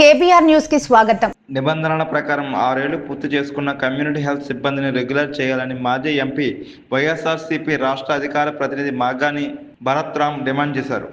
KBR న్యూస్కి స్వాగతం. నిబంధనల ప్రకారం ఆరేళ్ళు పూర్తి చేసుకున్న కమ్యూనిటీ హెల్త్ సిబ్బందిని రెగ్యులర్ చేయాలని మాజీ ఎంపీ వైఎస్ఆర్సీపీ రాష్ట్ర అధికార ప్రతినిధి మాగాని భరత్ రామ్ డిమాండ్ చేశారు.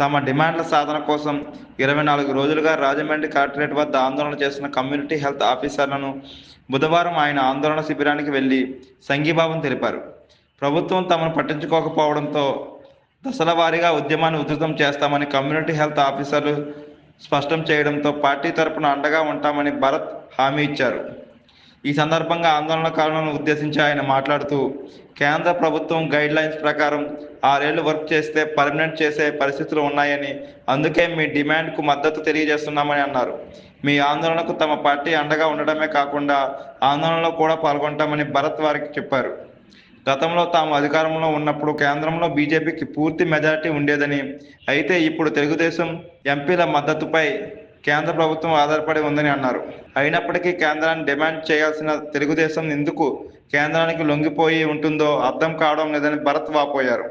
తమ డిమాండ్ల సాధన కోసం ఇరవై నాలుగు రోజులుగా రాజమండ్రి కలెక్టరేట్ వద్ద ఆందోళన చేస్తున్న కమ్యూనిటీ హెల్త్ ఆఫీసర్లను బుధవారం ఆయన ఆందోళన శిబిరానికి వెళ్ళి సంఘీభావం తెలిపారు. ప్రభుత్వం తమను పట్టించుకోకపోవడంతో దశల వారీగా ఉద్యమాన్ని ఉధృతం చేస్తామని కమ్యూనిటీ హెల్త్ ఆఫీసర్లు స్పష్టం చేయడంతో పార్టీ తరపున అండగా ఉంటామని భరత్ హామీ ఇచ్చారు. ఈ సందర్భంగా ఆందోళనకారులను ఉద్దేశించి ఆయన మాట్లాడుతూ కేంద్ర ప్రభుత్వం గైడ్ లైన్స్ ప్రకారం ఆరేళ్ళు వర్క్ చేస్తే పర్మనెంట్ చేసే పరిస్థితులు ఉన్నాయని అందుకే మీ డిమాండ్కు మద్దతు తెలియజేస్తున్నామని అన్నారు. మీ ఆందోళనకు తమ పార్టీ అండగా ఉండడమే కాకుండా ఆందోళనలో కూడా పాల్గొంటామని భరత్ వారికి చెప్పారు. గతంలో తాము అధికారంలో ఉన్నప్పుడు కేంద్రంలో బీజేపీకి పూర్తి మెజారిటీ ఉండేదని. అయితే ఇప్పుడు తెలుగుదేశం ఎంపీల మద్దతుపై కేంద్ర ప్రభుత్వం ఆధారపడి ఉందని అన్నారు. అయినప్పటికీ కేంద్రాన్ని డిమాండ్ చేయాల్సిన తెలుగుదేశం ఎందుకు కేంద్రానికి లొంగిపోయి ఉంటుందో అర్థం కావడం లేదని భరత్ వాపోయారు.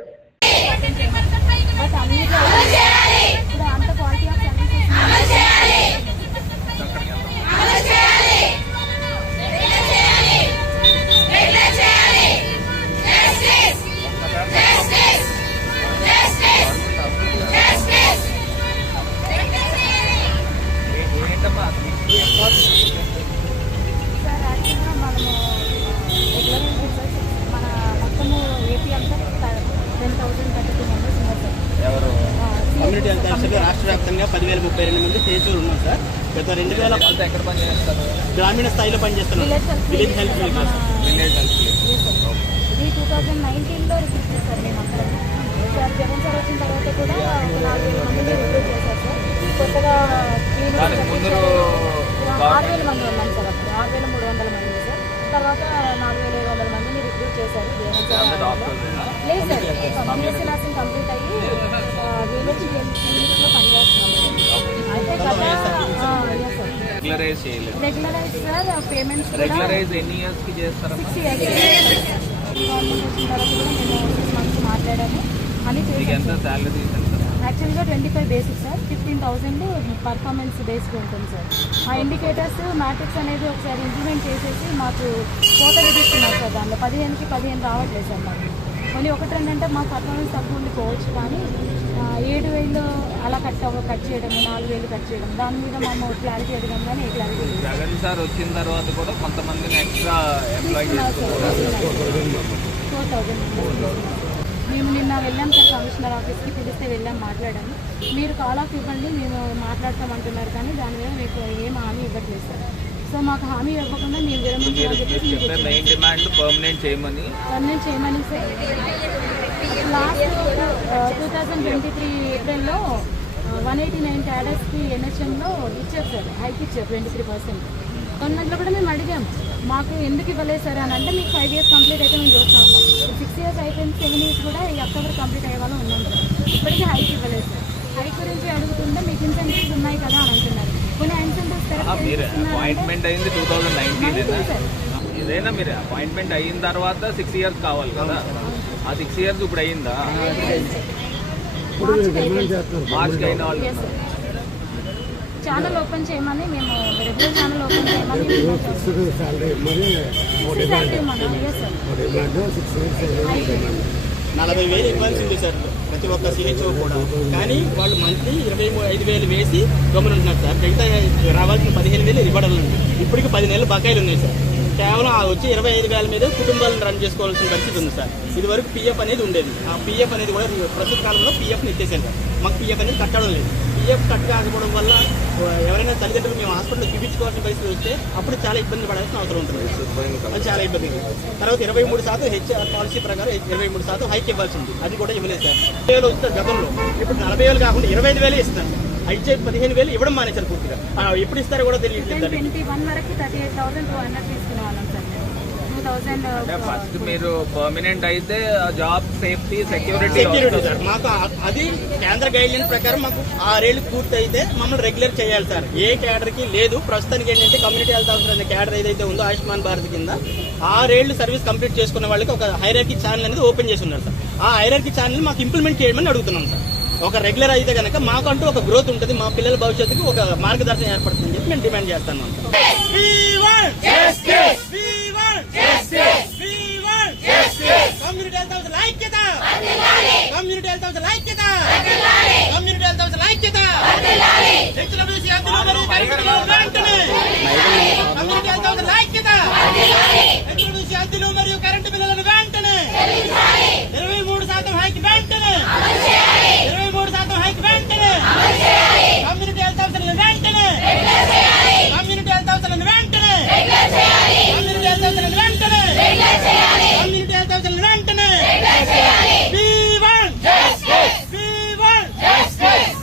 Village health village health. ఇది టూ థౌజండ్ నైన్టీన్లో రిలీజ్ చేశారు మేము అందరం. సార్ జగన్ సార్ వచ్చిన తర్వాత కూడా ఒక నాలుగు వేల మందిని రిక్రూట్ చేశారు. సార్ కొత్తగా ఆరు వేల మంది ఉన్నాం సార్ అప్పుడు. ఆరు వేల మూడు వందల మంది సార్ తర్వాత నాలుగు వేల ఐదు వందల మందిని రిక్రూట్ చేశారు జగన్ సార్ లేదు సార్ బీఎస్సీ నర్సింగ్ కంప్లీట్ అయ్యి విలేజ్ క్లినిక్స్లో పనిచేస్తున్నాం అయితే గత ఎస్ సార్ రెగ్యులరైజ్ చేయలేదు. రెగ్యులరైజ్ సార్ పేమెంట్స్ రెగ్యులరైజ్ ఎన్ని ఇయర్స్కి చేస్తారమ్మా? సిక్స్ ఇయర్స్ మాట్లాడాము అని మీకు ఎంత శాలరీ యాక్చువల్గా twenty five basic sir fifteen thousand performance based ఉంటుంది సార్ ఆ ఇండికేటర్స్ మ్యాట్రిక్స్ అనేది ఒకసారి ఇంప్లిమెంట్ చేసేసి మాకు కోత విధిస్తున్నారు సార్ దానిలో పదిహేనుకి పదిహేను రావట్లేదు సార్ మాకు. కొన్ని ఒకటి రెండంటే మా పర్ఫార్మెన్స్ తక్కువ ఉండిపోవచ్చు కానీ ఆ, ఏడు వేలు అలా కట్ అవ్వ కట్ చేయడం నాలుగు వేలు కట్ చేయడం. దాని మీద మా క్లారిటీ అడగడం కానీ క్లారిటీ జగన్ సార్ వచ్చిన తర్వాత కూడా కొంతమందిని ఎక్స్ట్రా ఎంప్లాయ్ ఫోర్ థౌజండ్ మేము నిన్న వెళ్ళాం సార్ కమిషనర్ ఆఫీస్కి పిలిస్తే వెళ్ళాం మాట్లాడాము. మీరు కాల్ ఆఫ్ ఇవ్వండి మేము మాట్లాడతామంటున్నారు కానీ దాని మీద మీకు ఏం హామీ ఇవ్వట్లేదు సార్. సో మాకు హామీ ఇవ్వకుండా మీరు విరమించాలని చెప్పేసి డిమాండ్ పర్మనెంట్ చేయమని పర్మనెంట్ చేయమని sir. Last two thousand twenty three ఏప్రిల్లో వన్ ఎయిటీ నైన్ క్యాడర్స్కి ఎన్హెచ్ఎంలో ఇచ్చారు సార్ హైక్ ఇచ్చారు ట్వంటీ త్రీ పర్సెంట్ గవర్నమెంట్లో కూడా మేము అడిగాము మాకు ఎందుకు ఇవ్వలేదు సార్ అని అంటే మీకు ఫైవ్ ఇయర్స్ కంప్లీట్ అయితే మేము చూస్తాము సిక్స్ ఇయర్స్ అయిపోయింది సెవెన్ ఇయర్స్ కూడా ఈ అక్టోబర్ కంప్లీట్ అయ్యే వాళ్ళు ఉన్నాం సార్. ఇప్పటికీ హైక్ ఇవ్వలేదు సార్. హైక్ గురించి అడుగుతుంటే మీకు ఇన్సెంటివ్స్ ఉన్నాయి కదా అని అంటున్నారు. కొన్ని ఇన్సెంటివ్స్ అపాయింట్మెంట్ అయింది టూ థౌజండ్ నైన్టీన్ ఏదైనా మీరు? అపాయింట్మెంట్ అయిన తర్వాత సిక్స్ ఇయర్స్ కావాలి కదా. ఆ సిక్స్ ఇయర్స్ ఇప్పుడు అయిందా మార్చ్కి అయిన వాళ్ళు. ఛానల్ ఓపెన్ చేయమని మేము రెగ్యులర్ ఛానల్ ఓపెన్ చేయమని మేము Exactly మనం, yes, sir. అయితే నలభై వేలు ఇవ్వాల్సింది సార్ ప్రతి ఒక్క సిహెచ్ఓ కూడా. కానీ వాళ్ళు మంత్లీ ఇరవై ఐదు వేలు వేసి గమని ఉంటున్నారు సార్ మిగతా రావాల్సిన పదిహేను వేలు ఇవ్వడం ఉంది ఇప్పటికి పది నెలలు బకాయిలు ఉన్నాయి సార్ కేవలం ఆ వచ్చి ఇరవై ఐదు వేల మీద కుటుంబాలను రన్ చేసుకోవాల్సిన పరిస్థితి ఉంది సార్. ఇది వరకు పిఎఫ్ అనేది ఉండేది. ఆ పిఎఫ్ అనేది కూడా ప్రస్తుత కాలంలో పిఎఫ్ని ఇచ్చేసారు సార్ మాకు పిఎఫ్ అనేది కట్టడం లేదు. పిఎఫ్ కట్ కాకపోవడం వల్ల ఎవరైనా తల్లిదండ్రులు మేము హాస్పిటల్లో చూపించుకోవాల్సిన పరిస్థితి వస్తే అప్పుడు చాలా ఇబ్బంది పడాల్సిన అవసరం ఉంటుంది. అది చాలా ఇబ్బంది. తర్వాత ఇరవై మూడు శాతం హెచ్ఆర్ పాలసీ ప్రకారం ఇరవై మూడు శాతం హైక్ ఇవ్వాల్సింది. అది కూడా ఇవ్వలేదు సార్. వేలు వస్తారు గతంలో ఇప్పుడు నలభై వేలు కాకుండా ఇరవై ఐదు వేలే ఇస్తారు అయితే పదిహేను వేలు ఇవ్వడం మానేశారు పూర్తిగా. ఎప్పుడు ఇస్తారో కూడా తెలియదు థౌసండ్ ఫస్ట్ మీరు పర్మనెంట్ అయితే job safety security security sir. మాకు అది కేంద్ర గైడ్ లైన్ ప్రకారం మాకు ఆరేళ్ళు పూర్తి అయితే మమ్మల్ని రెగ్యులర్ చేయాలి సార్. ఏ క్యాడర్కి లేదు. ప్రస్తుతానికి ఏంటంటే కమ్యూనిటీ హెల్త్ ఆఫీసర్ అనే క్యాడర్ ఏదైతే ఉందో ఆయుష్మాన్ భారత్ కింద ఆరేళ్ళు సర్వీస్ కంప్లీట్ చేసుకున్న వాళ్ళకి ఒక హైరార్కీ ఛానల్ అనేది ఓపెన్ చేసి ఉన్నారు సార్. ఆ హైరార్కీ ఛానల్ మాకు ఇంప్లిమెంట్ చేయమని అడుగుతున్నాం సార్. ఒక రెగ్యులర్ అయితే కనుక మాకంటూ ఒక గ్రోత్ ఉంటుంది. మా పిల్లల భవిష్యత్తుకి ఒక మార్గదర్శనం ఏర్పడుతుంది చెప్పి మేము డిమాండ్ చేస్తాను కమ్యూనిటీ హెల్త్ హౌస్ ఐక్యత కమ్యూనిటీ హెల్త్ హౌస్ ఐక్యత కమ్యూనిటీ హెల్త్ హౌస్ ఐక్యత హెచ్డబ్ల్యూసీ కరెంటు వెంటనే కమ్యూనిటీ హెల్త్ హౌస్ ఐక్యత హెచ్డబ్ల్యూసీ అద్దెలు మరియు కరెంటు బిల్లులను వెంటనే ఇరవై మూడు శాతం హైక్ వెంటనే ఇరవై మూడు శాతం హైక్ వెంటనే కమ్యూనిటీ హెల్త్ హౌస్లను వెంటనే కమ్యూనిటీ హెల్త్ హౌస్లను వెంటనే కమ్యూనిటీ హెల్త్ హౌస్లను వెంటనే కమ్యూనిటీ హెల్త్ హౌస్లను వెంటనే V1 V1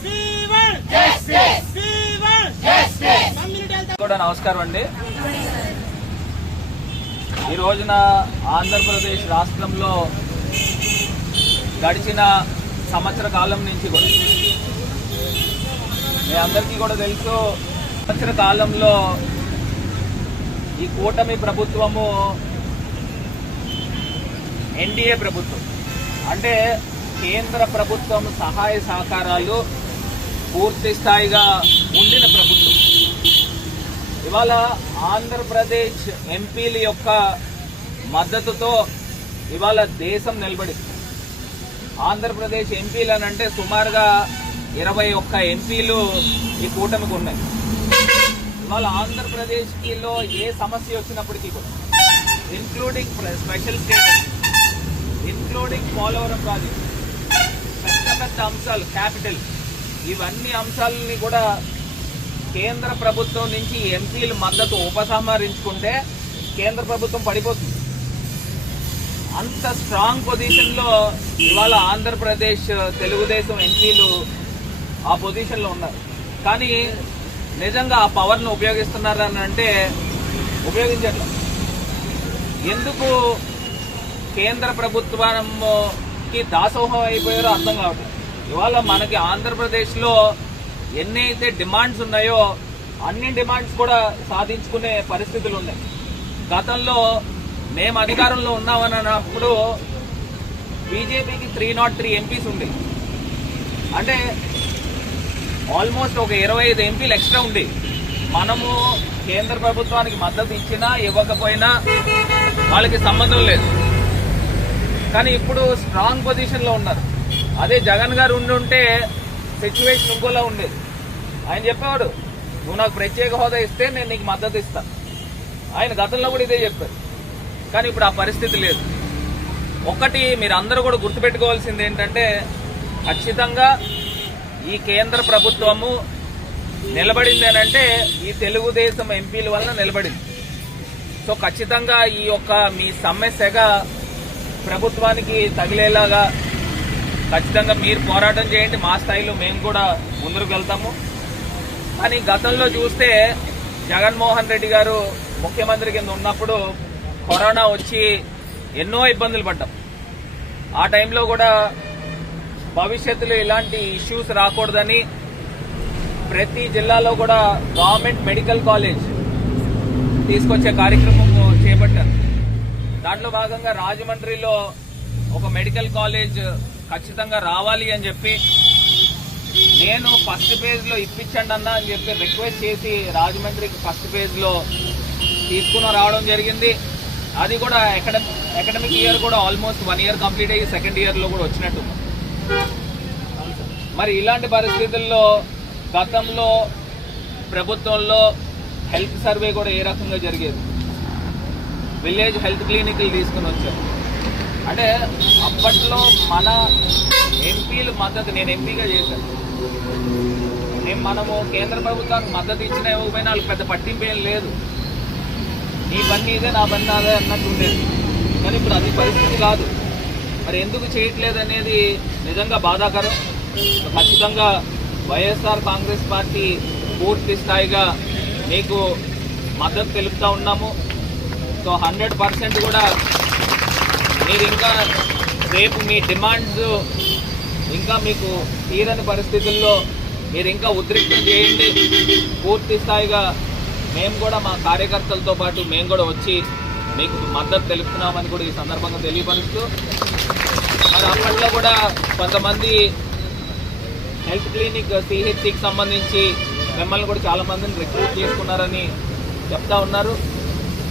V1 V1 community health కూడా నమస్కారం అండి. ఈ రోజున ఆంధ్రప్రదేశ్ రాష్ట్రంలో గడిచిన సంవత్సర కాలం నుంచి కూడా మీ అందరికీ కూడా తెలుసు సంవత్సర కాలంలో ఈ కూటమి ప్రభుత్వము ఎన్డీఏ ప్రభుత్వం అంటే కేంద్ర ప్రభుత్వం సహాయ సహకారాలు పూర్తి స్థాయిగా ఉండిన ప్రభుత్వం. ఇవాళ ఆంధ్రప్రదేశ్ ఎంపీల యొక్క మద్దతుతో ఇవాళ దేశం నిలబడింది. ఆంధ్రప్రదేశ్ ఎంపీలు అని అంటే సుమారుగా ఇరవై ఒక్క ఎంపీలు ఈ కూటమికి ఉన్నాయి. ఇవాళ ఆంధ్రప్రదేశ్కిలో ఏ సమస్య వచ్చినప్పటికీ కూడా including special status including Polavaram project పెద్ద పెద్ద అంశాలు క్యాపిటల్ ఇవన్నీ అంశాలని కూడా కేంద్ర ప్రభుత్వం నుంచి ఎంపీలు మద్దతు ఉపసంహరించుకుంటే కేంద్ర ప్రభుత్వం పడిపోతుంది. అంత స్ట్రాంగ్ పొజిషన్లో ఇవాళ ఆంధ్రప్రదేశ్ తెలుగుదేశం ఎంపీలు ఆ పొజిషన్లో ఉన్నారు. కానీ నిజంగా ఆ పవర్ను ఉపయోగిస్తున్నారు ఉపయోగిస్తున్నారని అంటే ఉపయోగించట్లేదు. ఎందుకు కేంద్ర ప్రభుత్వంకి దాసోహం అయిపోయారో అర్థం కావట్లేదు. ఇవాళ మనకి ఆంధ్రప్రదేశ్లో ఎన్నైతే డిమాండ్స్ ఉన్నాయో అన్ని డిమాండ్స్ కూడా సాధించుకునే పరిస్థితులు ఉన్నాయి. గతంలో మేము అధికారంలో ఉన్నామని అన్నప్పుడు బీజేపీకి త్రీ నాట్ త్రీ ఎంపీస్ ఉంది అంటే ఆల్మోస్ట్ ఒక ఇరవై ఐదు ఎంపీలు ఎక్స్ట్రా ఉంది మనము కేంద్ర ప్రభుత్వానికి మద్దతు ఇచ్చినా ఇవ్వకపోయినా వాళ్ళకి సంబంధం లేదు. కానీ ఇప్పుడు స్ట్రాంగ్ పొజిషన్లో ఉన్నారు. అదే జగన్ గారు ఉండి ఉంటే సిచ్యువేషన్ ఇంకోలా ఉండేది. ఆయన చెప్పేవాడు నువ్వు నాకు ప్రత్యేక హోదా ఇస్తే నేను నీకు మద్దతు ఇస్తా. ఆయన గతంలో కూడా ఇదే చెప్పారు. కానీ ఇప్పుడు ఆ పరిస్థితి లేదు. ఒకటి మీరు అందరూ కూడా గుర్తుపెట్టుకోవాల్సింది ఏంటంటే ఖచ్చితంగా ఈ కేంద్ర ప్రభుత్వము నిలబడింది అంటే ఈ తెలుగుదేశం ఎంపీల వలన నిలబడింది. సో ఖచ్చితంగా ఈ యొక్క మీ సమస్యగా ప్రభుత్వానికి తగిలేలాగా ఖచ్చితంగా మీరు పోరాటం చేయండి. మా స్థాయిలో మేము కూడా ముందుకు వెళ్తాము. కానీ గతంలో చూస్తే జగన్మోహన్ రెడ్డి గారు ముఖ్యమంత్రి కింద ఉన్నప్పుడు కరోనా వచ్చి ఎన్నో ఇబ్బందులు పడ్డాం. ఆ టైంలో కూడా భవిష్యత్తులో ఇలాంటి ఇష్యూస్ రాకూడదని ప్రతి జిల్లాలో కూడా గవర్నమెంట్ మెడికల్ కాలేజ్ తీసుకొచ్చే కార్యక్రమం చేపట్టారు. దాంట్లో భాగంగా రాజమండ్రిలో ఒక మెడికల్ కాలేజ్ ఖచ్చితంగా రావాలి అని చెప్పి నేను ఫస్ట్ పేజ్లో ఇప్పించండి అన్న అని చెప్పి రిక్వెస్ట్ చేసి రాజమండ్రికి ఫస్ట్ పేజ్లో తీసుకుని రావడం జరిగింది. అది కూడా అకాడమిక్ అకాడమిక్ ఇయర్ కూడా ఆల్మోస్ట్ వన్ ఇయర్ కంప్లీట్ అయ్యి సెకండ్ ఇయర్లో కూడా వచ్చినట్టు మరి ఇలాంటి పరిస్థితుల్లో గతంలో ప్రభుత్వంలో హెల్త్ సర్వే కూడా ఏ రకంగా జరిగేది? విలేజ్ హెల్త్ క్లినిక్లు తీసుకుని వచ్చారు అంటే అప్పట్లో మన ఎంపీలు మద్దతు నేను ఎంపీగా చేశాను. మనము కేంద్ర ప్రభుత్వానికి మద్దతు ఇచ్చిన ఇవ్వకపోయినా వాళ్ళకి పెద్ద పట్టింపు ఏం లేదు. నీ పని ఇదే నా పని నాదే అన్నట్టు ఉండేది. కానీ ఇప్పుడు అది పరిస్థితి కాదు. మరి ఎందుకు చేయట్లేదు అనేది నిజంగా బాధాకరం. ఖచ్చితంగా వైఎస్ఆర్ కాంగ్రెస్ పార్టీ పూర్తి స్థాయిగా మీకు మద్దతు తెలుపుతా ఉన్నాము. సో హండ్రెడ్ పర్సెంట్ కూడా మీరు ఇంకా రేపు మీ డిమాండ్స్ ఇంకా మీకు తీరని పరిస్థితుల్లో మీరు ఇంకా ఉద్రిక్తం చేయండి. పూర్తి స్థాయిగా మేము కూడా మా కార్యకర్తలతో పాటు మేము కూడా వచ్చి మీకు మద్దతు తెలుపుతున్నామని కూడా ఈ సందర్భంగా తెలియపరుస్తూ మరి అప్పట్లో కూడా కొంతమంది హెల్త్ క్లినిక్ సిహెచ్సికి సంబంధించి మిమ్మల్ని కూడా చాలామందిని రిక్రూట్ చేసుకున్నారని చెప్తా ఉన్నారు.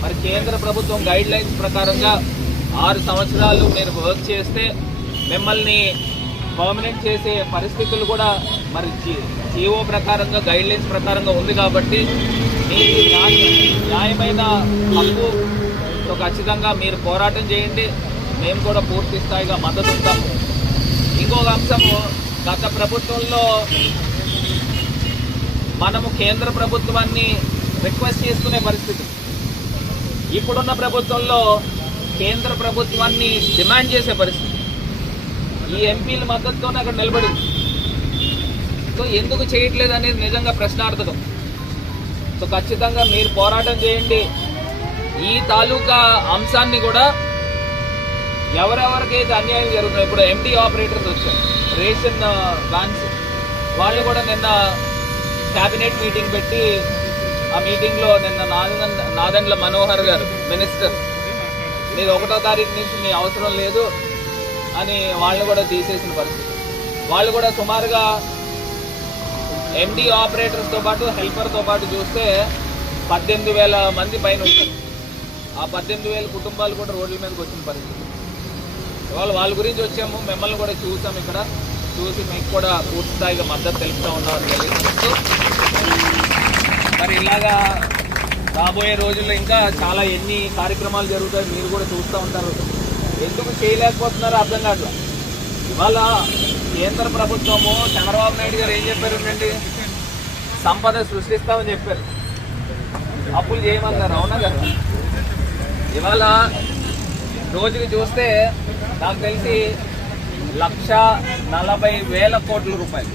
మరి కేంద్ర ప్రభుత్వం గైడ్ లైన్స్ ప్రకారంగా ఆరు సంవత్సరాలు మీరు వర్క్ చేస్తే మిమ్మల్ని పర్మనెంట్ చేసే పరిస్థితులు కూడా మరి జీవో ప్రకారంగా గైడ్ లైన్స్ ప్రకారంగా ఉంది కాబట్టి మీ న్యాయమైన హక్కు ఖచ్చితంగా మీరు పోరాటం చేయండి. మేము కూడా పూర్తి స్థాయిగా మద్దతు ఉంటాము ఇంకొక అంశము గత ప్రభుత్వంలో మనము కేంద్ర ప్రభుత్వాన్ని రిక్వెస్ట్ చేసుకునే పరిస్థితి. ఇప్పుడున్న ప్రభుత్వంలో కేంద్ర ప్రభుత్వాన్ని డిమాండ్ చేసే పరిస్థితి. ఈ ఎంపీల మద్దతుతోనే అక్కడ నిలబడింది. సో ఎందుకు చేయట్లేదు అనేది నిజంగా ప్రశ్నార్థకం. సో ఖచ్చితంగా మీరు పోరాటం చేయండి. ఈ తాలూకా అంశాన్ని కూడా ఎవరెవరికైతే అన్యాయం జరుగుతుంది ఇప్పుడు ఎండి ఆపరేటర్స్ వచ్చారు రేషన్ వ్యాన్స్. వాళ్ళు కూడా నిన్న క్యాబినెట్ మీటింగ్ పెట్టి ఆ మీటింగ్లో నిన్న నాదన్ నాదండ్ల మనోహర్ గారు మినిస్టర్. మీరు ఒకటో తారీఖు నుంచి మీ అవసరం లేదు. అని వాళ్ళు కూడా తీసేసిన పరిస్థితి. వాళ్ళు కూడా సుమారుగా ఎండి ఆపరేటర్స్తో పాటు హెల్పర్తో పాటు చూస్తే పద్దెనిమిది వేల మంది పైన ఉంటారు. ఆ పద్దెనిమిది వేల కుటుంబాలు కూడా రోడ్ల మీదకి వచ్చిన పరిస్థితి. ఇవాళ వాళ్ళ గురించి వచ్చాము. మిమ్మల్ని కూడా చూసాం ఇక్కడ. చూసి మీకు కూడా పూర్తి స్థాయిగా మద్దతు తెలుపుతూ ఉన్నామని తెలియజేస్తూ. మరి ఇలాగా రాబోయే రోజుల్లో ఇంకా చాలా ఎన్ని కార్యక్రమాలు జరుగుతాయి మీరు కూడా చూస్తూ ఉంటారు. ఎందుకు చేయలేకపోతున్నారో అర్థం కావట్లేదు ఇవాళ కేంద్ర ప్రభుత్వము చంద్రబాబు నాయుడు గారు ఏం చెప్పారు ఏంటండి సంపద సృష్టిస్తామని చెప్పారు. అప్పులు చేయమన్నారు అవునా కదా? ఇవాళ రోజుకి చూస్తే నాకు తెలిసి లక్ష నలభై వేల కోట్ల రూపాయలు.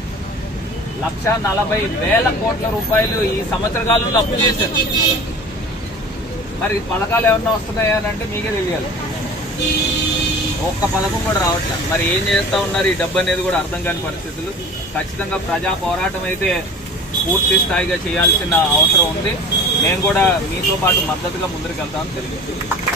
లక్ష నలభై వేల కోట్ల రూపాయలు ఈ సంవత్సర కాలంలో అప్పు చేశారు. మరి పథకాలు ఏమన్నా వస్తున్నాయా అని అంటే మీకే తెలియాలి. ఒక్క పథకం కూడా రావట్లేదు మరి ఏం చేస్తూ ఉన్నారు? ఈ డబ్బు అనేది కూడా అర్థం కాని పరిస్థితులు. ఖచ్చితంగా ప్రజా పోరాటం అయితే పూర్తి స్థాయిగా చేయాల్సిన అవసరం ఉంది. మేము కూడా మీతో పాటు మద్దతుగా ముందుకు వెళ్తామని తెలియజేస్తాం